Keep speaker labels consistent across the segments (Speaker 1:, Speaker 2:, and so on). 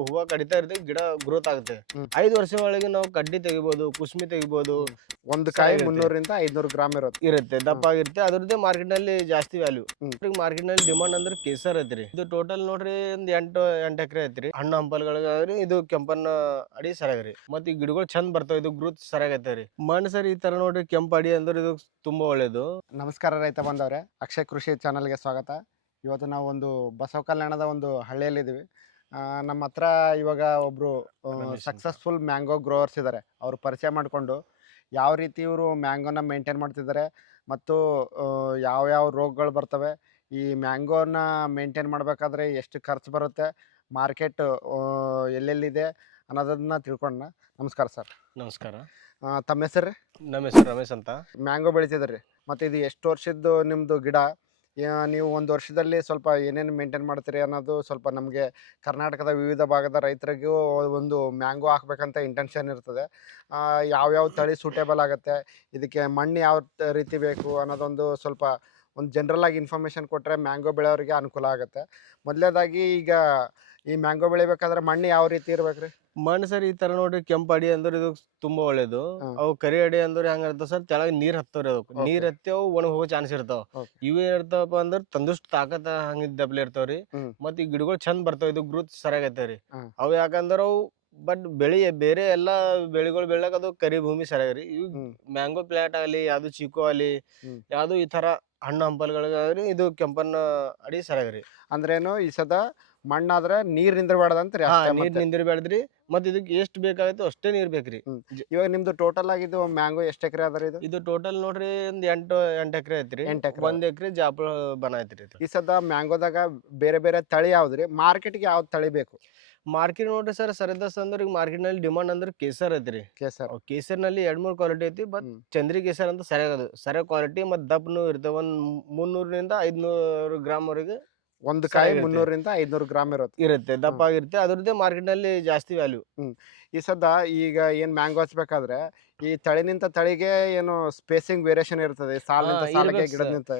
Speaker 1: ಹೂವ ಕಡಿತಾ ಇರ್ತದೆ ಗಿಡ ಗ್ರೋತ್ ಆಗುತ್ತೆ.
Speaker 2: ಹ್ಮ್.
Speaker 1: ಐದು ವರ್ಷ ಒಳಗೆ ನಾವು ಕಡ್ಡಿ ತೆಗಿಬಹುದು ಕುಸ್ಮಿ ತೆಗಿಬಹುದು
Speaker 2: ಒಂದು ಕಾಯಿ
Speaker 1: ಚೆನ್ನಾಗಿರುತ್ತೆ.
Speaker 2: ಮುನ್ನೂರಿಂದ ಐದ್ನೂರು ಗ್ರಾಮ್ ಇರುತ್ತೆ.
Speaker 1: ಇರುತ್ತೆ ದಪ್ಪ ಆಗಿರುತ್ತೆ. ಅದ್ರದ್ದೇ ಮಾರ್ಕೆಟ್ನಲ್ಲಿ ಜಾಸ್ತಿ ವ್ಯಾಲ್ಯೂ
Speaker 2: ಹ್ಮ್.
Speaker 1: ಮಾರ್ಕೆಟ್ನಲ್ಲಿ ಡಿಮಾಂಡ್ ಅಂದ್ರೆ ಕೇಸರ್ ಐತ್ರಿ ಇದು ಟೋಟಲ್ ನೋಡ್ರಿ ಒಂದ್ ಎಂಟು ಎಂಟು ಎಕರೆ ಐತ್ರಿ ಹಣ್ಣು ಹಂಪಲ್ಗಳಿಗಾಗ್ರಿ ಇದು ಕೆಂಪನ್ನ ಅಡಿ ಸರಿಯಾಗ್ರಿ ಮತ್ತ್ ಈ ಗಿಡಗಳು ಚಂದ ಬರ್ತಾವ ಇದು ಗ್ರೋತ್ ಸರಿಯಾಗೈತೆ ಮಣ್ಣು ಸರ್ ಈ ತರ ನೋಡ್ರಿ ಕೆಂಪ ಅಡಿ ಅಂದ್ರೆ ಇದು ತುಂಬಾ ಒಳ್ಳೇದು.
Speaker 2: ನಮಸ್ಕಾರ ರೈತ ಬಂದವ್ರೆ. ಅಕ್ಷಯ ಕೃಷಿ ಚಾನಲ್ಗೆ ಸ್ವಾಗತ. ಇವತ್ತು ನಾವು ಒಂದು ಬಸವ ಕಲ್ಯಾಣದ ಒಂದು ಹಳ್ಳಿಯಲ್ಲಿದ್ದೀವಿ. ನಮ್ಮ ಹತ್ರ ಇವಾಗ ಒಬ್ರು
Speaker 1: ರಮೇಶ್
Speaker 2: ಸಕ್ಸಸ್ಫುಲ್ ಮ್ಯಾಂಗೋ ಗ್ರೋವರ್ಸ್ ಇದ್ದಾರೆ ಅವರು ಪರಿಚಯ ಮಾಡಿಕೊಂಡು ಯಾವ ರೀತಿ ಇವರು ಮ್ಯಾಂಗೋನ ಮೇಂಟೈನ್ ಮಾಡ್ತಿದ್ದಾರೆ ಮತ್ತು ಯಾವ ಯಾವ ರೋಗಗಳು ಬರ್ತವೆ. ಈ ಮ್ಯಾಂಗೋನ ಮೇಂಟೈನ್ ಮಾಡಬೇಕಾದ್ರೆ ಎಷ್ಟು ಖರ್ಚು ಬರುತ್ತೆ ಮಾರ್ಕೆಟ್ ಎಲ್ಲೆಲ್ಲಿದೆ ಅನ್ನೋದನ್ನ ತಿಳ್ಕೊಂಡ ನಮಸ್ಕಾರ ಸರ್.
Speaker 1: ನಮಸ್ಕಾರ.
Speaker 2: ತಮ್ಮ ಹೆಸರು
Speaker 1: ನಮ್ಮ ಹೆಸರು ರಮೇಶ್ ಅಂತ.
Speaker 2: ಮ್ಯಾಂಗೋ ಬೆಳಿತಿದ್ರಿ ಮತ್ತು ಇದು ಎಷ್ಟು ವರ್ಷದ್ದು ನಿಮ್ಮದು ಗಿಡ? ನೀವು ಒಂದು ವರ್ಷದಲ್ಲಿ ಸ್ವಲ್ಪ ಏನೇನು ಮೇಂಟೈನ್ ಮಾಡ್ತೀರಿ ಅನ್ನೋದು ಸ್ವಲ್ಪ ನಮಗೆ ಕರ್ನಾಟಕದ ವಿವಿಧ ಭಾಗದ ರೈತರಿಗೂ ಒಂದು ಮ್ಯಾಂಗೋ ಹಾಕ್ಬೇಕಂತ ಇಂಟೆನ್ಷನ್ ಇರ್ತದೆ. ಯಾವ್ಯಾವ ತಳಿ ಸೂಟೇಬಲ್ ಆಗುತ್ತೆ, ಇದಕ್ಕೆ ಮಣ್ಣು ಯಾವ ರೀತಿ ಬೇಕು ಅನ್ನೋದೊಂದು ಸ್ವಲ್ಪ ಒಂದು ಜನರಲ್ ಆಗಿ ಇನ್ಫಾರ್ಮೇಷನ್ ಕೊಟ್ಟರೆ ಮ್ಯಾಂಗೋ ಬೆಳೆಯೋರಿಗೆ ಅನುಕೂಲ ಆಗುತ್ತೆ. ಮೊದಲೇದಾಗಿ ಈಗ ಈ ಮ್ಯಾಂಗೋ ಬೆಳಿಬೇಕಾದ್ರೆ ಮಣ್ಣು ಯಾವ ರೀತಿ ಇರ್ಬೇಕ್ರಿ?
Speaker 1: ಮಣ್ಣು ಸರ್ ಈ ತರ ನೋಡ್ರಿ ಕೆಂಪ ಅಡಿ ಅಂದ್ರೆ ಇದು ತುಂಬಾ ಒಳ್ಳೇದು. ಅವು ಕರಿ ಅಡಿ ಅಂದ್ರೆ ಹೆಂಗ ಇರ್ತಾವ ಸರ್ ತೆಳಗ್ ನೀರ್ ಹತ್ತವ್ರಿ ಅದಕ್ಕೆ. ನೀರ್ ಹತ್ತಿ ಅವು ಒಣಗ್ ಹೋಗೋ ಚಾನ್ಸ್ ಇರ್ತಾವ. ಇವು ಏನಿರ್ತಾವಪ್ಪ ಅಂದ್ರೆ ತಂದಷ್ಟು ತಾಕತ್ ಹಂಗಿದ್ದಪ್ಲೆ ಇರ್ತಾವ್ರಿ
Speaker 2: ಮತ್
Speaker 1: ಮತ್ತ್ ಈ ಗಿಡಗಳು ಚಂದ ಬರ್ತಾವ ಇದು ಗ್ರೋತ್ ಸರಿಯಾಗೈತೆ ರೀ
Speaker 2: ಹ್ಮ್.
Speaker 1: ಅವು ಯಾಕಂದ್ರ ಅವು ಬಟ್ ಬೆಳಿ ಬೇರೆ ಎಲ್ಲಾ ಬೆಳೆಗಳು ಬೆಳಕ್ ಅದು ಕರಿ ಭೂಮಿ ಸರಿಯಾಗ್ರಿ ಇವು. ಮ್ಯಾಂಗೋ ಪ್ಲಾಟ್ ಆಗ್ಲಿ ಯಾವ್ದು ಚಿಕೋ ಆಗ್ಲಿ. ಯಾವ್ದು ಈ ತರ ಹಣ್ಣು ಹಂಪಲ್ಗಳಿಗಾಗ್ರಿ ಇದು ಕೆಂಪನ್ನ ಅಡಿ ಸರಿಯಾಗ್ರಿ
Speaker 2: ಅಂದ್ರೇನು ಈ ಸದ ಮಣ್ಣಾದ್ರೆ ನೀರ್ ನಿಂದಿರ್ಬಾರ್ದಂತ್ರಿ
Speaker 1: ನೀರ್
Speaker 2: ಮತ್ತೆ.
Speaker 1: ಮತ್ ಇದಕ್ಕೆ ಎಷ್ಟು ಬೇಕಾಗತ್ತೋ ಅಷ್ಟೇ ನೀರ್ ಬೇಕ್ರಿ.
Speaker 2: ಇವಾಗ ನಿಮ್ದು ಟೋಟಲ್ ಆಗಿದ್ದು ಮ್ಯಾಂಗೋ ಎಷ್ಟು ಎಕರೆ ಅದ ಇದು?
Speaker 1: ಇದು ಟೋಟಲ್ ನೋಡ್ರಿ ಒಂದ್ ಎಂಟು ಎಂಟ್ ಎಕರೆ ಐತ್ರಿ.
Speaker 2: ಎಂಟ್ ಎಕ್ರೆ.
Speaker 1: ಒಂದ್ ಎಕರೆ ಜಾಪುಳ ಬನ ಐತ್ರಿ
Speaker 2: ಈ ಸದ ಮ್ಯಾಂಗೋದಾಗ ಬೇರೆ ಬೇರೆ ತಳಿ ಯಾವ್ದ್ರಿ? ಮಾರ್ಕೆಟ್ಗೆ ಯಾವ್ದು ತಳಿ ಬೇಕು?
Speaker 1: ಮಾರ್ಕೆಟ್ ನೋಡ್ರಿ ಸರ್ ಸರಿದಸ್ ಅಂದ್ರೆ ಈಗ ಮಾರ್ಕೆಟ್ನಲ್ಲಿ ಡಿಮಾಂಡ್ ಅಂದ್ರೆ ಕೇಸರ್ ಐತ್ರಿ.
Speaker 2: ಕೇಸರ್.
Speaker 1: ಕೇಸರ್ನಲ್ಲಿ ಎರಡ್ ಮೂರ್ ಕ್ವಾಲಿಟಿ ಐತಿ ಬಟ್. ಚಂದ್ರಿ ಕೇಸರ್ ಅಂತ ಸರಿಯಾಗದು ಸರಿಯಾದ ಕ್ವಾಲಿಟಿ ಮತ್ ದಪ್ಪನು ಇರ್ತವೆ ಒಂದ್ ಮುನ್ನೂರಿಂದ ಐದ್ನೂರು ಗ್ರಾಮ್ ವರೆಗೆ
Speaker 2: ಒಂದು ಕಾಯಿ
Speaker 1: ಸರಿಯಾಗಿರುತ್ತೆ.
Speaker 2: ಮುನ್ನೂರಿಂದ ಐದ್ನೂರು ಗ್ರಾಮ್ ಇರುತ್ತೆ.
Speaker 1: ಇರುತ್ತೆ. ದಪ್ಪ ಆಗಿರುತ್ತೆ. ಅದ್ರದ್ದೇ ಮಾರ್ಕೆಟ್ನಲ್ಲಿ ಜಾಸ್ತಿ ವ್ಯಾಲ್ಯೂ
Speaker 2: ಈ ಸದ ಈಗ ಏನ್ ಮ್ಯಾಂಗೋ ಹಚ್ಬೇಕಾದ್ರೆ ಈ ತಳಿನಿಂತ ತಳಿಗೆ ಏನು ಸ್ಪೇಸಿಂಗ್ ವೇರಿಯೇಷನ್ ಇರ್ತದೆ. ಸಾಲಿನಿಂದ
Speaker 1: ಹಾ,
Speaker 2: ಸಾಲಿಗೆ
Speaker 1: ಇರ್ಬೇಕು
Speaker 2: ಗಿಡದ
Speaker 1: sir.
Speaker 2: ನಿಂತ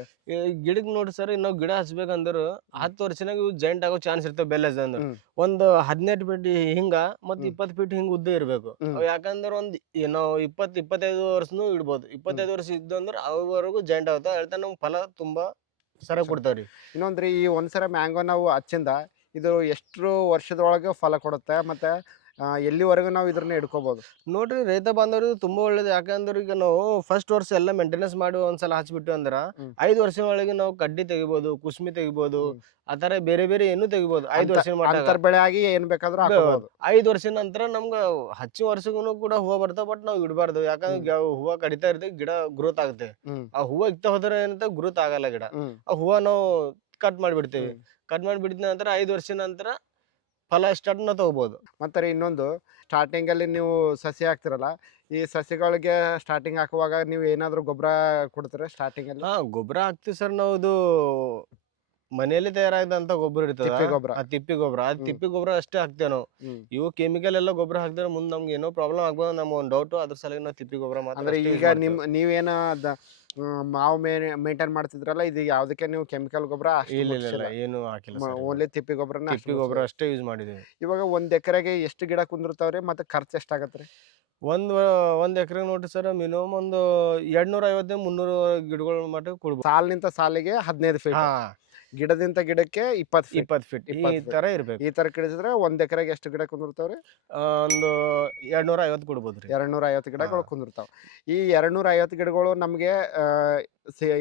Speaker 1: ಗಿಡಕ್ ನೋಡ್ರಿ ಸರ್ ನಾವು ಗಿಡ ಹಚ್ಬೇಕಂದ್ರೆ ಹತ್ತು ವರ್ಷನಾಗ ಇವು ಜಾಯಿಂಟ್ ಆಗೋ ಚಾನ್ಸ್ ಇರ್ತವೆ ಬೆಲ್ಲ ಅಂದ್ರೆ.
Speaker 2: ಹ್ಮ್.
Speaker 1: ಒಂದ್ ಹದಿನೆಂಟು ಫೀಟ್ ಹಿಂಗ ಮತ್ತೆ
Speaker 2: ಹ್ಮ್.
Speaker 1: ಇಪ್ಪತ್ತು ಫೀಟ್ ಹಿಂಗ ಉದ್ದ ಇರ್ಬೇಕು.
Speaker 2: ಹ್ಮ್.
Speaker 1: ಯಾಕಂದ್ರ ಒಂದ್ ಏನೋ ಇಪ್ಪತ್ ಇಪ್ಪತ್ತೈದು ವರ್ಷನು ಇಡ್ಬೋದು. ಇಪ್ಪತ್ತೈದು ವರ್ಷ ಇದ್ದು ಅಂದ್ರ ಅವರೆಗೂ ಜಾಯಿಂಟ್ ಆಗ್ತಾವ ಹೇಳ್ತಾ ನಮ್ಗೆ ಫಲ ತುಂಬಾ ಸರ ಕೊಡ್ತಾವ್ರಿ.
Speaker 2: ಇನ್ನೊಂದ್ರಿ ಈ ಒಂದ್ಸರ ಮ್ಯಾಂಗೋ ನಾವು ಹಚ್ಚಿಂದ ಇದು ಎಷ್ಟು ವರ್ಷದೊಳಗೆ ಫಲ ಕೊಡುತ್ತೆ ಮತ್ತೆ ಎಲ್ಲಿವರೆಗೂ ನಾವು ಇದ್ರನ್ನ ಇಟ್ಕೋಬಹುದು
Speaker 1: ನೋಡ್ರಿ ರೈತ ಬಾಂಧವರು ತುಂಬಾ ಒಳ್ಳೇದು. ಯಾಕಂದ್ರೆ ಈಗ ನಾವು ಫಸ್ಟ್ ವರ್ಷ ಎಲ್ಲ ಮೇಂಟೆನೆನ್ಸ್ ಮಾಡಿ ಒಂದ್ಸಲ ಹಚ್ಬಿಟ್ಟು ಅಂದ್ರ. ಐದು ವರ್ಷ ಒಳಗೆ ನಾವು ಕಡ್ಡಿ ತೆಗಿಬಹುದು ಕುಸ್ಮಿ
Speaker 2: ತೆಗಿಬಹುದು.
Speaker 1: ಆತರ ಬೇರೆ ಬೇರೆ ಏನು ತೆಗಿಬಹುದು ಐದು ವರ್ಷ
Speaker 2: ಅಂತರ್ ಬೆಳೆ ಆಗಿ ಏನ್ ಬೇಕಾದ್ರೂ ಹಾಕೋಬಹುದು
Speaker 1: ಐದು ವರ್ಷ ನಂತರ ನಮ್ಗ ಹಚ್ಚಿ ವರ್ಷಗೂ ಕೂಡ ಹೂವ ಬರ್ತಾವ ಬಟ್ ನಾವು ಇಡಬಾರ್ದು. ಯಾಕಂದ್ರೆ ಹೂವ ಕಡಿತಾ ಇರ್ತೇವೆ ಗಿಡ ಗ್ರೋತ್ ಆಗುತ್ತೆ. ಆ ಹೂವ ಇಕ್ತಾ ಹೋದ್ರೆ ಏನಂತ ಗ್ರೋತ್ ಆಗಲ್ಲ ಗಿಡ. ಆ ಹೂವ ನಾವು ಕಟ್ ಮಾಡಿಬಿಡ್ತೇವೆ. ಕಟ್ ಮಾಡಿಬಿಟ್ಟಿದ ನಂತರ ಐದು ವರ್ಷ ನಂತರ ಫಲ ಎಷ್ಟನ್ನ ತಗೋಬೋದು.
Speaker 2: ಮತ್ತು ರೀ ಇನ್ನೊಂದು ಸ್ಟಾರ್ಟಿಂಗ್ ಅಲ್ಲಿ ನೀವು ಸಸಿ ಹಾಕ್ತಿರಲ್ಲ ಈ ಸಸಿಗಳಿಗೆ ಸ್ಟಾರ್ಟಿಂಗ್ ಹಾಕುವಾಗ ನೀವು ಏನಾದರೂ ಗೊಬ್ಬರ ಕೊಡ್ತೀರಾ ಸ್ಟಾರ್ಟಿಂಗ್ ಅಲ್ಲಿ?
Speaker 1: ಗೊಬ್ಬರ ಹಾಕ್ತಿವಿ ಸರ್ ನಾವು ಇದು ಮನೆಯಲ್ಲಿ ತಯಾರಾದಂತ ಗೊಬ್ಬರ ಇರ್ತದ
Speaker 2: ತಿಪ್ಪೆ ಗೊಬ್ರ.
Speaker 1: ಆ ತಿಪ್ಪಿ ಗೊಬ್ಬರ ಆ. ತಿಪ್ಪಿ ಗೊಬ್ಬರ ಅಷ್ಟೇ ಹಾಕ್ತೇವೆ ನಾವು
Speaker 2: ಹ್ಮ್.
Speaker 1: ಇವು ಕೆಮಿಕಲ್ ಎಲ್ಲ ಗೊಬ್ಬರ ಹಾಕಿದ್ರೆ ಮುಂದೆ ನಮ್ಗೆ ಏನೋ ಪ್ರಾಬ್ಲಮ್ ಆಗ್ಬೋದು ನಮ್ಗೆ ಒಂದು ಡೌಟ್ ಅದ್ರ ಸಲುವಾಗಿ ನಾವು ತಿಪ್ಪಿ ಗೊಬ್ಬರ ಮಾತ್ರ
Speaker 2: ಅಂದ್ರೆ
Speaker 1: ಅಷ್ಟೇ use
Speaker 2: ಈಗ
Speaker 1: ಮಾಡ್ತೇವೆ.
Speaker 2: ನಿಮ್ ನೀವೇನ ಅದ ಮ್, ಮಾವು ಮೇಂಟೈನ್ ಮಾಡ್ತಿದ್ರಲ್ಲ ಇದು ಯಾವ್ದಕ್ಕೆ ನೀವು ಕೆಮಿಕಲ್ ಗೊಬ್ಬರ
Speaker 1: ಇಲ್ಲ ಇಲ್ಲ ಇಲ್ಲ ಏನು ಹಾಕಿಲ್ಲ sir ಇದು.
Speaker 2: ಓನ್ಲಿ ತಿಪ್ಪಿ ಗೊಬ್ಬರನ
Speaker 1: ತಿಪ್ಪಿ ಗೊಬ್ಬರ ಅಷ್ಟೇ ಯೂಸ್ ಮಾಡಿದೀವಿ
Speaker 2: ಇವಾಗ ಒಂದ್ ಎಕರೆಗೆ ಎಷ್ಟು ಗಿಡ ಕುಂದಿರ್ತಾವ್ರಿ ಮತ್ತೆ ಖರ್ಚು ಎಷ್ಟಾಗತ್ರಿ
Speaker 1: ಒಂದ್ ಒಂದ್ ಎಕರೆ ನೋಡ್ರಿ ಸರ್ ಮಿನಿಮಮ್ ಒಂದು ಎರಡ್ನೂರ ಐವತ್ತು ಮುನ್ನೂರು ಗಿಡಗಳ ಮಟ್ಟ ಕೊಡ್ಬೋದು
Speaker 2: ಸಾಲಿನಿಂದ ಸಾಲಿಗೆ ಹದಿನೈದು ಫೀಟ್
Speaker 1: ಹಾ
Speaker 2: ಗಿಡದಿಂದ ಗಿಡಕ್ಕೆ ಇಪ್ಪತ್ತು ಇಪ್ಪತ್ತು
Speaker 1: ಇಪ್ಪತ್ ಫೀಟ್ ಈ
Speaker 2: 20
Speaker 1: ತರ ಇರ್ಬೇಕು.
Speaker 2: ಈ ತರ ಕಿಡಿಸಿದ್ರೆ ಒಂದ್ ಎಕರೆಗೆ ಎಷ್ಟು ಗಿಡ ಕುಂದಿರ್ತಾವ್ರಿ?
Speaker 1: ಒಂದು ಎರಡ್ನೂರ ಐವತ್ತು ಕೊಡ್ಬೋದು
Speaker 2: ರೀ. ಎರಡ್ನೂರ ಐವತ್ತು ಗಿಡಗಳು. ಕುಂದಿರ್ತಾವ. ಈ ಎರಡ್ನೂರ ಐವತ್ತು ಗಿಡಗಳು ನಮ್ಗೆ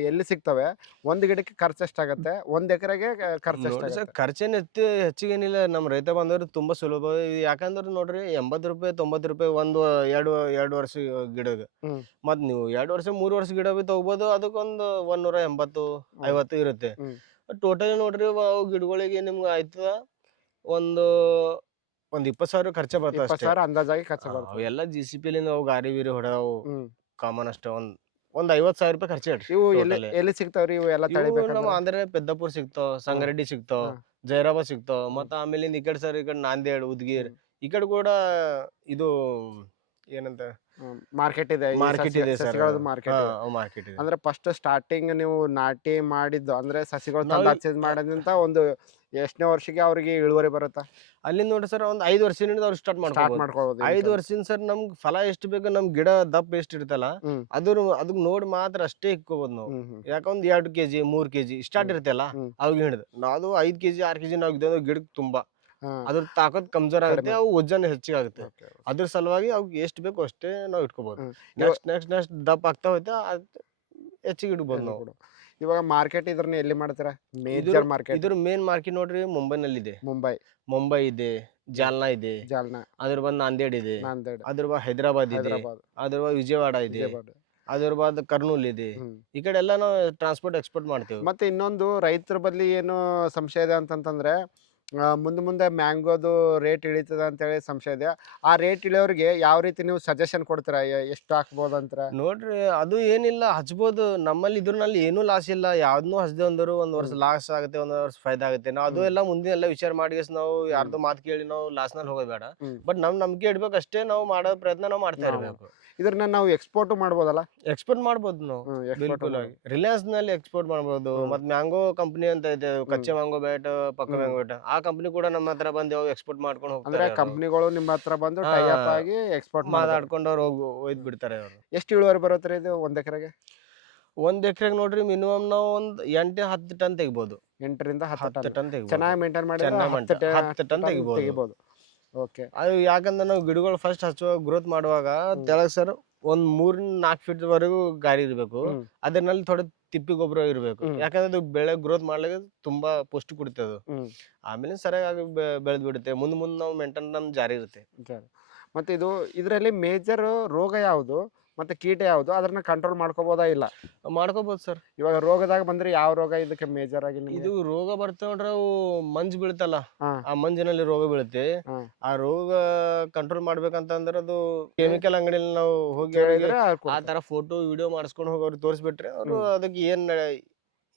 Speaker 2: ಎಲ್ಲಿ ಸಿಗ್ತವೆ? ಒಂದ್ ಗಿಡಕ್ಕೆ ಖರ್ಚು ಎಷ್ಟಾಗತ್ತೆ? ಒಂದ್ ಎಕರೆಗೆ ಖರ್ಚು ಎಷ್ಟಾಗತ್ತೆ?
Speaker 1: ಖರ್ಚೇನ್ ಹೆಚ್ಚು ಹೆಚ್ಚಿಗೇನಿಲ್ಲ. ನಮ್ಮ ರೈತ ಬಂದವರು ತುಂಬಾ ಸುಲಭ. ಯಾಕಂದ್ರೆ ನೋಡ್ರಿ ಎಂಬತ್ ರೂಪಾಯಿ ತೊಂಬತ್ತು ರೂಪಾಯಿ ಒಂದು ಎರಡು ಎರಡು ವರ್ಷ ಗಿಡಗ. ಮತ್ ನೀವು ಎರಡು ವರ್ಷ ಮೂರು ವರ್ಷ ಗಿಡ ಬಿ ತಗೋಬಹುದು ಅದಕ್ಕೊಂದು ಒಂದೂರ ಎಂಬತ್ತು ಐವತ್ತು ಇರುತ್ತೆ. ಟೋಟಲ್ ನೋಡ್ರಿ ಅವು ಗಿಡಗಳಿಗೆ ನಿಮ್ಗೆ ಆಯ್ತದ? ಒಂದು ಒಂದ್ ಇಪ್ಪತ್ತು ಸಾವಿರ ಖರ್ಚ ಬರ್ತಾವ
Speaker 2: ಇಪ್ಪತ್ತು
Speaker 1: ಅಷ್ಟೇ.
Speaker 2: ಸಾವಿರ ಅಂದಾಜಾಗಿ ಖರ್ಚು ಬರ್ತದೆ.
Speaker 1: ಅವೆಲ್ಲ ಜಿ ಸಿ ಪಿಲಿಂದ ಅವು ಗಾರಿ ಬೀರಿ ಹೊಡೆದವು.
Speaker 2: ಹ್ಮ್.
Speaker 1: ಕಾಮನ್ ಅಷ್ಟೇ ಒಂದ್ ಒಂದ್ ಐವತ್ ಸಾವಿರ ರೂಪಾಯಿ ಖರ್ಚು ಇಡ್ರಿ
Speaker 2: ಇವು ಎಲ್ಲಿ ಸಿಗ್ತಾವ್ರಿ ಇವು ಎಲ್ಲ
Speaker 1: ಇವು ನಮ್ಮ
Speaker 2: ತಳಿಬೇಕಂದ್ರೆ
Speaker 1: ಆಂಧ್ರ ಪೆದ್ದಾಪುರ್ ಸಿಗ್ತಾವ ಸಂಗಾರೆಡ್ಡಿ ಸಿಗ್ತಾವ
Speaker 2: ಹಾ.
Speaker 1: ಜೈರಾಬಾದ್ ಸಿಗ್ತಾವ ಮತ್ತ ಆಮೇಲೆ ಈ ಕಡೆ ಸರ್ ಈ ಕಡೆ ನಾಂದೇಡ್ ಉದ್ಗೀರ್ ಈ ಕಡೆ ಕೂಡ ಇದು ಏನಂತ
Speaker 2: ಮಾರ್ಕೆಟ್ ಇದೆ
Speaker 1: ಮಾರ್ಕೆಟ್ ಇದೆ ಸರ್
Speaker 2: ಮಾರ್ಕೆಟ್
Speaker 1: ಮಾರ್ಕೆಟ್ ಇದೆ.
Speaker 2: ಅಂದ್ರೆ ಫಸ್ಟ್ ಸ್ಟಾರ್ಟಿಂಗ್ ನೀವು ನಾಟಿ ಮಾಡಿದ್ದು ಅಂದ್ರೆ ಸಸಿಗಳು ತಂದು ಹಚ್ಚಿದ್ ಮಾಡೋದ್ರಿಂದ ಒಂದು ಎಷ್ಟನೇ ವರ್ಷಕ್ಕೆ ಅವ್ರಿಗೆ ಇಳುವರಿ ಬರುತ್ತಾ?
Speaker 1: ಅಲ್ಲಿಂದ ನೋಡ್ರಿ ಸರ್ ಒಂದ್ ಐದು ವರ್ಷದಿಂದ ಅವ್ರು ಸ್ಟಾರ್ಟ್
Speaker 2: ಸ್ಟಾರ್ಟ್
Speaker 1: ಮಾಡ್ಕೋಬಹುದು ಐದು ವರ್ಷದಿಂದ ಸರ್ ನಮ್ಗೆ ಫಲ ಎಷ್ಟು ಬೇಕು ನಮ್ ಗಿಡ ದಪ್ಪ ಎಷ್ಟು ಇರ್ತಲ್ಲ
Speaker 2: ಹ್ಮ್.
Speaker 1: ಅದ್ರ ಅದಕ್ಕೆ ನೋಡಿ ಮಾತ್ರ ಅಷ್ಟೇ ಇಕ್ಕೋಬಹುದು ನಾವು. ಯಾಕೊಂದ್ ಎರಡು ಕೆಜಿ ಮೂರ್ ಕೆಜಿ ಸ್ಟಾರ್ಟ್. ಇರ್ತಲ್ಲ
Speaker 2: ಹ್ಮ್.
Speaker 1: ಅವಾಗ ಹಿಡಿದು ನಾವು ಐದ್ ಕೆಜಿ ಆರ್ ಕೆಜಿ ನಾವು ಇದ್ದೋ ಗಿಡಕ್ಕೆ ತುಂಬಾ. ಅದ್ರ ತಾಕತ್ ಕಮ್ಜೋರ್ ಆಗುತ್ತೆ. ಅವು ವಜನ್ ಹೆಚ್ಚಿಗೆ ಆಗುತ್ತೆ. ಅದ್ರ ಸಲುವಾಗಿ ಅವ್ಗೆ ಎಷ್ಟು ಬೇಕು ಅಷ್ಟೇ ನಾವು ಇಟ್ಕೋಬಹುದು ನೆಕ್ಸ್ಟ್ ನೆಕ್ಸ್ಟ್ ನೆಕ್ಸ್ಟ್ ದಪ್ಪ ಆಗ್ತಾ ಹೋಯ್ತಾ ಹೆಚ್ಚಿಗೆ ಇಡ್ಬೋದು
Speaker 2: ಎಲ್ಲ
Speaker 1: ನಾವು.
Speaker 2: ಇವಾಗ ಮಾರ್ಕೆಟ್ ಇದ್ರನ್ನ ಎಲ್ಲಿ ಮಾಡ್ತೀರಾ? ಮೇಜರ್
Speaker 1: ಇದ್ರ-
Speaker 2: ಮಾರ್ಕೆಟ್.
Speaker 1: ಇದ್ರ ಮೇನ್ ಮಾರ್ಕೆಟ್ ನೋಡ್ರಿ ಮುಂಬೈನಲ್ಲಿ ಇದೆ
Speaker 2: ಮುಂಬೈ.
Speaker 1: ಮುಂಬೈ ಇದೆ ಜಾಲ್ನಾ ಇದೆ
Speaker 2: ಜಾಲ್ನಾ.
Speaker 1: ಅದ್ರ ಬಂದ್ ನಾಂದೇಡ್ ಇದೆ
Speaker 2: ನಾಂದೇಡ್.
Speaker 1: ಅದ್ರ ಬಾ ಹೈದರಾಬಾದ್ ಇದೆ
Speaker 2: ಹೈದರಾಬಾದ್.
Speaker 1: ಅದ್ರ ಬಾದ್ ವಿಜಯವಾಡ ಇದೆ ಅದ್ರ ಬಾದ್ ಕರ್ನೂಲ್ ಇದೆ. ಈ ಕಡೆ ಎಲ್ಲ ನಾವು ಟ್ರಾನ್ಸ್ಪೋರ್ಟ್ ಎಕ್ಸ್ಪೋರ್ಟ್ ಮಾಡ್ತೇವೆ.
Speaker 2: ಮತ್ತೆ ಇನ್ನೊಂದು ರೈತರ ಬಲ್ಲಿ ಏನು ಸಂಶಯ ಇದೆ ಅಂತಂತಂದ್ರೆ ಮುಂದೆ ಮುಂದೆ ಮ್ಯಾಂಗೋದು ರೇಟ್ ಇಳಿತದ ಅಂತೇಳಿ ಸಂಶಯ ಇದೆ. ಆ ರೇಟ್ ಇಳಿಯೋರಿಗೆ ಯಾವ ರೀತಿ ನೀವು ಸಜೆಷನ್ ಕೊಡ್ತೀರಾ? ಎಷ್ಟು ಹಾಕ್ಬೋದು ಅಂತ
Speaker 1: ನೋಡ್ರಿ ಅದು ಏನಿಲ್ಲ. ಹಚ್ಬೋದು. ನಮ್ಮಲ್ಲಿ ಇದ್ರಲ್ಲಿ ಏನೂ ಲಾಸ್ ಇಲ್ಲ. ಯಾವ್ದನ್ನೂ ಹಚ್ದೆ ಅಂದರು ಒಂದು ವರ್ಷ ಲಾಸ್ ಆಗುತ್ತೆ ಒಂದು ವರ್ಷ ಫೈದಾ ಆಗುತ್ತೆ. ನಾವು ಅದು. ಎಲ್ಲ ಮುಂದಿನ ಎಲ್ಲ ವಿಚಾರ ಮಾಡಿ ನಾವು ಯಾರ್ದು ಮಾತು ಕೇಳಿ ನಾವು ಲಾಸ್ನಲ್ಲಿ ಹೋಗೋದು ಬೇಡ. ಬಟ್ ನಮ್ ನಂಬಿಕೆ ಇಡ್ಬೇಕು. ಅಷ್ಟೇ ನಾವು ಮಾಡೋ ಪ್ರಯತ್ನ ನಾವು ಮಾಡ್ತಾ ಇರ್ಬೇಕು.
Speaker 2: ಇದ್ರನ್ನ ನಾವು ಎಕ್ಸ್ಪೋರ್ಟ್ ಮಾಡ್ಬೋದಲ್ಲ?
Speaker 1: ಎಕ್ಸ್ಪೋರ್ಟ್ ಮಾಡ್ಬೋದು ನಾವು
Speaker 2: ಎಕ್ಸ್ಪೋರ್ಟ್
Speaker 1: ರಿಲಯನ್ಸ್ನಲ್ಲಿ ಎಕ್ಸ್ಪೋರ್ಟ್ ಮಾಡ್ಬೋದು. ಮತ್ತ್ ಮ್ಯಾಂಗೋ ಕಂಪನಿ ಅಂತ ಇದೆ ಕಚ್ಚೆ ಮ್ಯಾಂಗೋ ಬೇಟ್ ಪಕ್ಕ. ಮ್ಯಾಂಗೋ ಬೇಟ್ ಆ ಕಂಪನಿ ಕೂಡ ನಮ್ಮ ಹತ್ರ ಬಂದು ಎಕ್ಸ್ಪೋರ್ಟ್ ಮಾಡ್ಕೊಂಡು ಹೋಗ್ತಾರೆ ಅಂದ್ರೆ
Speaker 2: ಕಂಪ್ನಿಗಳು ನಿಮ್ಮ ಹತ್ರ ಬಂದು
Speaker 1: ಟೈಅಪ್
Speaker 2: ಟೈ ಅಪ್ ಆಗಿ ಎಕ್ಸ್ಪೋರ್ಟ್
Speaker 1: ಮಾತಾಡ್ಕೊಂಡು ಅವ್ರು ಹೋಗಿ ಒಯ್ದು ಬಿಡ್ತಾರೆ ಅವರು.
Speaker 2: ಎಷ್ಟು ಇಳುವರಿ ಬರುತ್ತೆ ಇದು ಒಂದ್ ಎಕರೆಗೆ?
Speaker 1: ಒಂದ್ ಎಕರೆಗೆ ನೋಡ್ರಿ ಮಿನಿಮಮ್ ನಾವು ಒಂದ್ ಎಂಟು ಹತ್ತು ಟನ್ ತೆಗಿಬಹುದು
Speaker 2: ಎಂಟರಿಂದ ಹತ್ತು ಟನ್.
Speaker 1: ತೆಗಿಬಹುದು
Speaker 2: ಚೆನ್ನಾಗಿ ಮೇಂಟೈನ್
Speaker 1: ಮಾಡಿ
Speaker 2: ಹತ್ತು ಟನ್ ತೆಗಿಬಹುದು ಓಕೆ
Speaker 1: ಅದು ಯಾಕಂದ್ರೆ ನಾವು ಗಿಡಗಳು ಫಸ್ಟ್ ಹಚ್ಚುವಾಗ ಗ್ರೋತ್ ಮಾಡುವಾಗ. ತೆಳಗ್ ಸರ್ ಒಂದ್ ಮೂರ್ ನಾಲ್ಕು ಫೀಟ್ ವರೆಗೂ ಗಾಳಿ ಇರಬೇಕು. ಅದರಲ್ಲಿ ಥೋಡೆ ತಿಪ್ಪಿ ಗೊಬ್ಬರ ಇರಬೇಕು. ಯಾಕಂದ್ರೆ ಅದು ಬೆಳೆ ಗ್ರೋತ್ ಮಾಡ್ಲಿಕ್ಕೆ ತುಂಬಾ ಪುಷ್ಟಿ ಕುಡಿತ ಅದು. ಆಮೇಲೆ ಸರಿಯಾಗಿ ಬೆಳೆದ್ ಬಿಡುತ್ತೆ ಮುಂದ್ ಮುಂದ್ ನಾವು ಮೇಂಟೈನ್ ನಮ್ ಜಾರಿ ಇರುತ್ತೆ.
Speaker 2: ಮತ್ತೆ ಇದು ಇದರಲ್ಲಿ ಮೇಜರ್ ರೋಗ ಯಾವುದು? ಮತ್ತೆ ಕೀಟ ಯಾವುದು ಅದನ್ನ ಕಂಟ್ರೋಲ್ ಮಾಡ್ಕೋಬೋದಾ ಇಲ್ಲ
Speaker 1: ಮಾಡ್ಕೋಬಹುದು ಸರ್
Speaker 2: ಇವಾಗ ರೋಗದಾಗ ಬಂದ್ರೆ ಯಾವ ರೋಗ ಇದಕ್ಕೆ ಮೇಜರ್ ಆಗಿ ನಿಮ್ಗೆ?
Speaker 1: ಇದು ರೋಗ ಬರ್ತ ನೋಡ್ರಿ ಅವು ಮಂಜ್ ಬೀಳ್ತಲ್ಲ
Speaker 2: ಹಾ.
Speaker 1: ಆ ಮಂಜಿನಲ್ಲಿ ರೋಗ ಬೀಳುತ್ತೆ
Speaker 2: ಹಾ.
Speaker 1: ಆ ರೋಗ ಕಂಟ್ರೋಲ್ ಮಾಡ್ಬೇಕಂತಂದ್ರೆ ಅದು ಕೆಮಿಕಲ್ ಅಂಗಡಿಯಲ್ಲಿ ನಾವು ಹೋಗಿ ಅವ್ರಿಗೆ ಆ ತರ ಫೋಟೋ ವಿಡಿಯೋ ಮಾಡಿಸ್ಕೊಂಡು ಹೋಗಿ ಅವ್ರಿಗೆ ತೋರಿಸ್ಬಿಟ್ರೆ ಅವರು. ಅದಕ್ಕೆ ಏನ್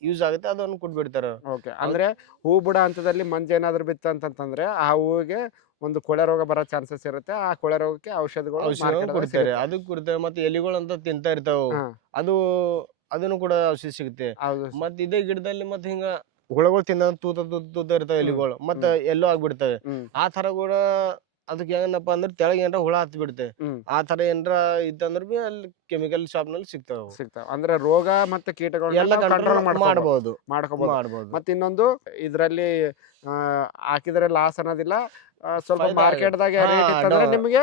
Speaker 1: ಯೂಸ್ ಆಗುತ್ತೆ ಅದನ್ನು ಕೊಟ್ಬಿಡ್ತಾರೆ.
Speaker 2: ಓಕೆ ಅಂದ್ರೆ ಹೂ ಬುಡ ಹಂತದಲ್ಲಿ ಮಂಜು ಏನಾದ್ರು ಬಿತ್ತ ಅಂತಂತಂದ್ರೆ ಆ ಹೂವಿಗೆ ಒಂದು ಕೊಳೆ ರೋಗ ಬರೋ ಚಾನ್ಸಸ್ ಇರುತ್ತೆ ಆ ಕೊಳೆ ರೋಗಕ್ಕೆ ಔಷಧಿಗಳು
Speaker 1: ಕೊಡ್ತಾರೆ. ಅದಕ್ಕೆ ಕೊಡ್ತಾರೆ ಮತ್ತೆ ಎಲಿಗಳು ಅಂತ ತಿಂತಾ ಇರ್ತಾವ ಅದು ಅದನ್ನು ಕೂಡ ಔಷಧಿ ಸಿಗುತ್ತೆ.
Speaker 2: ಹೌದು.
Speaker 1: ಮತ್ ಇದೇ ಗಿಡದಲ್ಲಿ ಮತ್ತೆ ಹಿಂಗ ಹುಳಗಳು ತಿಂದ ತೂತ ತೂತ ತೂತ ಇರ್ತಾವ ಎಲಿಗಳು ಮತ್ತೆ ಎಲ್ಲೋ ಆಗ್ಬಿಡ್ತವೆ. ಆ ತರ ಕೂಡ ಅದಕ್ಕೆ ಏನಪ್ಪ ಅಂದ್ರೆ ತೆಳಗ್ ಏನಾರ ಹುಳ ಹತ್ ಬಿಡುತ್ತೆ
Speaker 2: ಹ್ಮ್.
Speaker 1: ಆ ತರ ಏನಾರ ಇತ್ತಂದ್ರ ಬಿ ಅಲ್ಲಿ ಕೆಮಿಕಲ್ ಶಾಪ್ನಲ್ಲಿ ಸಿಗ್ತಾವ ಅವು.
Speaker 2: ಸಿಗ್ತಾವ. ಅಂದ್ರೆ ರೋಗ ಮತ್ತೆ
Speaker 1: ಎಲ್ಲ
Speaker 2: ಕೀಟಗಳನ್ನ
Speaker 1: ಕಂಟ್ರೋಲ್
Speaker 2: ಕಂಟ್ರೋಲ್
Speaker 1: ಮಾಡಬಹುದು
Speaker 2: ಮಾಡ್ಕೋಬಹುದು
Speaker 1: ಮಾಡಬಹುದು
Speaker 2: ಮತ್ತೆ ಇನ್ನೊಂದು ಇದರಲ್ಲಿ ಹಾಕಿದ್ರೆ ಲಾಸ್ ಅನ್ನೋದಿಲ್ಲ. ಸ್ವಲ್ಪ
Speaker 1: ಫಾಯ್ದಾ
Speaker 2: ಮಾರ್ಕೆಟ್ ದಾಗ
Speaker 1: ನಿಮ್ಗೆ
Speaker 2: ರೇಟ್ ಇತ್ತಂದ್ರೆ ನಿಮಗೆ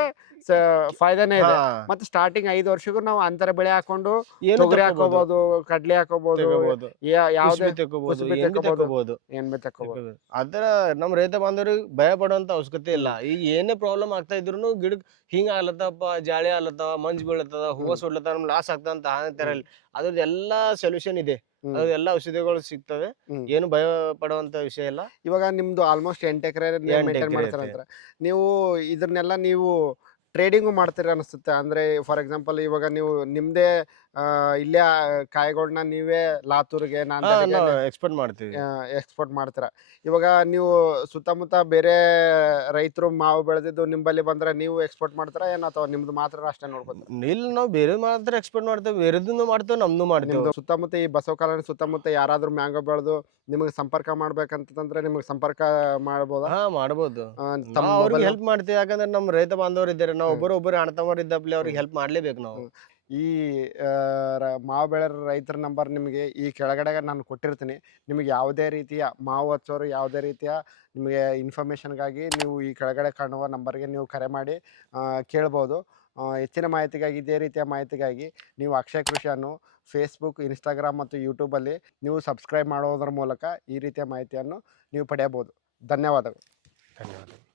Speaker 2: ಫಾಯ್ದಾನೇ ಇದೆ. ಮತ್ತೆ ಸ್ಟಾರ್ಟಿಂಗ್ ಐದು ವರ್ಷಕ್ಕೂ ನಾವು ಅಂತರ ಬೆಳೆ ಹಾಕೊಂಡು
Speaker 1: ಏನು
Speaker 2: ತೊಗರಿ ಹಾಕೋಬಹುದು ಕಡ್ಲೆ ಹಾಕೋಬಹುದು ಯಾವ್ದೇ
Speaker 1: ಏನ್ ಬಿ
Speaker 2: ತಕೋಬಹುದು.
Speaker 1: ಅದರ ನಮ್ ರೈತ ಬಾಂಧವ್ರಿಗೆ ಭಯ ಪಡುವಂತ ಅವಶ್ಯಕತೆ ಇಲ್ಲ. ಈಗ ಏನೇ ಪ್ರಾಬ್ಲಮ್ ಆಗ್ತಾ ಇದ್ರು ಗಿಡ ಹಿಂಗ ಆಗ್ಲತ್ತಪ್ಪ ಜಾಳಿ ಆಗ್ಲತ್ತವ ಮಂಜ್ ಬೀಳತ್ತದ ಹೂವ ಸುಡ್ಲತ್ತ ನಮ್ ಲಾಸ್ ಆಗ್ತದಂತ ತರ ಅದ್ರದ್ದು ಎಲ್ಲಾ ಸೊಲ್ಯೂಷನ್ ಇದೆ. ಎಲ್ಲಾ ಔಷಧಿಗಳು ಸಿಗ್ತವೆ. ಏನು ಭಯ ಪಡುವಂತ ವಿಷಯ ಇಲ್ಲ.
Speaker 2: ಇವಾಗ ನಿಮ್ದು ಆಲ್ಮೋಸ್ಟ್ ಎಂಟು ಎಕರೆ ಮೇಂಟೈನ್ ಮಾಡ್ತಾರೆ. ನೀವು ಇದನ್ನೆಲ್ಲ ನೀವು ಟ್ರೇಡಿಂಗು ಮಾಡ್ತೀರಿ ಅನಿಸುತ್ತೆ. ಅಂದ್ರೆ ಫಾರ್ ಎಕ್ಸಾಂಪಲ್ ಇವಾಗ ನೀವು ನಿಮ್ದೇ ಇಲ್ಲೇ ಕಾಯಿಗಳನ್ನ ನೀವೇ ಲಾತೂರ್ಗೆ ನಾನು
Speaker 1: ಎಕ್ಸ್ಪೋರ್ಟ್ ಮಾಡ್ತೀವಿ.
Speaker 2: ಎಕ್ಸ್ಪೋರ್ಟ್ ಮಾಡ್ತೀರಾ. ಇವಾಗ ನೀವು ಸುತ್ತಮುತ್ತ ಬೇರೆ ರೈತರು ಮಾವು ಬೆಳೆದಿದ್ದು ನಿಂಬಲ್ಲಿ ಬಂದ್ರೆ ನೀವು ಎಕ್ಸ್ಪೋರ್ಟ್ ಮಾಡ್ತೀರಾ ಏನು ಅಥವಾ ನಿಮ್ದು ಮಾತ್ರ ಅಷ್ಟೇ ನೋಡ್ಬೋದು
Speaker 1: ಇಲ್ಲಿ ನಾವು ಬೇರೆ ಮಾತ್ರ ಎಕ್ಸ್ಪೋರ್ಟ್ ಮಾಡ್ತೇವೆ ಬೇರೆದನ್ನು ಮಾಡ್ತೇವೆ ನಮ್ದು ಮಾಡ್ತೇವೆ.
Speaker 2: ನಿಮ್ದು ಸುತ್ತಮುತ್ತ ಈ ಬಸವ ಕಾಲೋನಿ ಸುತ್ತಮುತ್ತ ಯಾರಾದ್ರೂ ಮ್ಯಾಂಗೋ ಬೆಳೆದು ನಿಮಗೆ ಸಂಪರ್ಕ ಮಾಡ್ಬೇಕಂತಂದ್ರೆ ನಿಮಗೆ ಸಂಪರ್ಕ ಮಾಡ್ಬೋದಾ?
Speaker 1: ಹಾ ಮಾಡ್ಬೋದು.
Speaker 2: ಆ, ತಮ್ಮ
Speaker 1: ನಾವು ಅವ್ರಿಗೆ
Speaker 2: mobile-
Speaker 1: ಹೆಲ್ಪ್ ಮಾಡ್ತೀವಿ ಯಾಕಂದ್ರೆ ನಮ್ಮ ರೈತ ಬಾಂಧವರು ಇದ್ದಾರೆ ನಾವು ಒಬ್ಬರು ಒಬ್ಬರು ಅಣ್ಣ ಅಣ್ಣತಮ್ಮರು ಇದ್ದಪ್ಲೆ ಅವ್ರಿಗೆ ಹೆಲ್ಪ್ ಮಾಡ್ಲೇಬೇಕು ನಾವು.
Speaker 2: ಈ ಮಾವು ರೈತರ ನಂಬರ್ ನಿಮಗೆ ಈ ಕೆಳಗಡೆ ನಾನು ಕೊಟ್ಟಿರ್ತೀನಿ. ನಿಮಗೆ ಯಾವುದೇ ರೀತಿಯ ಮಾವು ಹಚ್ಚೋರು ಯಾವುದೇ ರೀತಿಯ ನಿಮಗೆ ಇನ್ಫಾರ್ಮೇಷನ್ಗಾಗಿ ನೀವು ಈ ಕೆಳಗಡೆ ಕಾಣುವ ನಂಬರ್ಗೆ ನೀವು ಕರೆ ಮಾಡಿ ಕೇಳ್ಬೋದು. ಹೆಚ್ಚಿನ ಮಾಹಿತಿಗಾಗಿ ಇದೇ ರೀತಿಯ ಮಾಹಿತಿಗಾಗಿ ನೀವು ಅಕ್ಷಯ ಕೃಷಿಯನ್ನು ಫೇಸ್ಬುಕ್, ಇನ್ಸ್ಟಾಗ್ರಾಮ್ ಮತ್ತು ಯೂಟ್ಯೂಬಲ್ಲಿ ನೀವು ಸಬ್ಸ್ಕ್ರೈಬ್ ಮಾಡೋದ್ರ ಮೂಲಕ ಈ ರೀತಿಯ ಮಾಹಿತಿಯನ್ನು ನೀವು ಪಡೆಯಬಹುದು. ಧನ್ಯವಾದಗಳು.
Speaker 1: ಧನ್ಯವಾದ